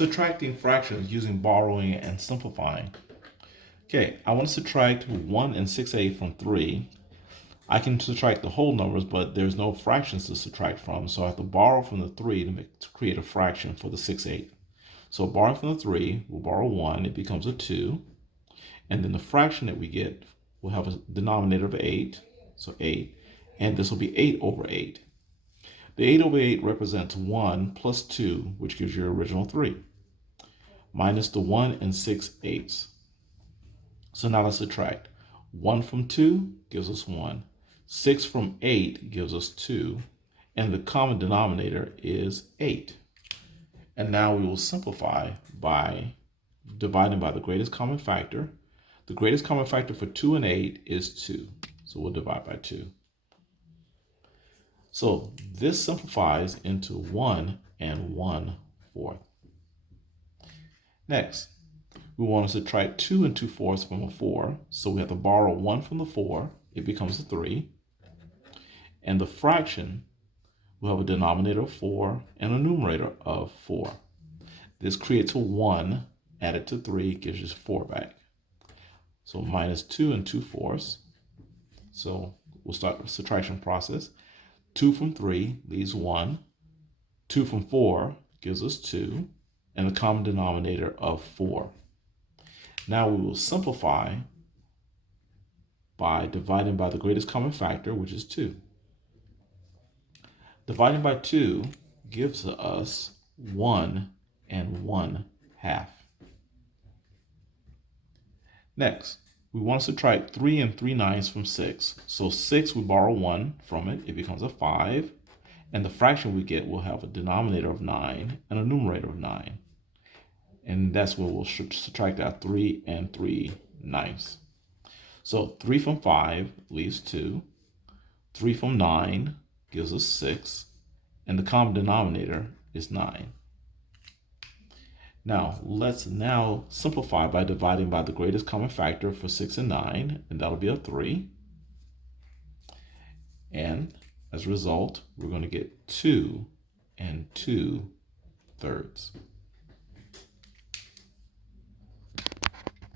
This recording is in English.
Subtracting fractions using borrowing and simplifying. Okay, I want to subtract 1 and 6/8 from 3. I can subtract the whole numbers, but there's no fractions to subtract from, so I have to borrow from the 3 to create a fraction for the 6/8. So borrowing from the 3, we'll borrow 1, it becomes a 2, and then the fraction that we get will have a denominator of 8, so 8, and this will be 8 over 8. The 8 over 8 represents 1 plus 2, which gives you your original 3, minus the 1 and 6/8. So now let's subtract. 1 from 2 gives us 1. 6 from 8 gives us 2. And the common denominator is 8. And now we will simplify by dividing by the greatest common factor. The greatest common factor for 2 and 8 is 2. So we'll divide by 2. So this simplifies into 1 and 1/4. Next, we want to subtract 2 and 2/4 from a 4. So we have to borrow 1 from the 4. It becomes a 3. And the fraction will have a denominator of 4 and a numerator of 4. This creates a 1 added to 3 gives us 4 back. So minus 2 and 2/4. So we'll start the subtraction process. 2 from 3 leaves 1. 2 from 4 gives us 2. And the common denominator of 4. Now we will simplify by dividing by the greatest common factor, which is 2. Dividing by 2 gives us 1 and 1/2. Next, we want to subtract 3 and 3/9 from 6. So 6, we borrow 1 from it. It becomes a 5. And the fraction we get will have a denominator of 9 and a numerator of 9. And that's where we'll subtract our 3 and 3/9. So 3 from 5 leaves 2. 3 from 9 gives us 6. And the common denominator is 9. Now, let's now simplify by dividing by the greatest common factor for 6 and 9. And that'll be a 3. And as a result, we're going to get 2 and 2/3.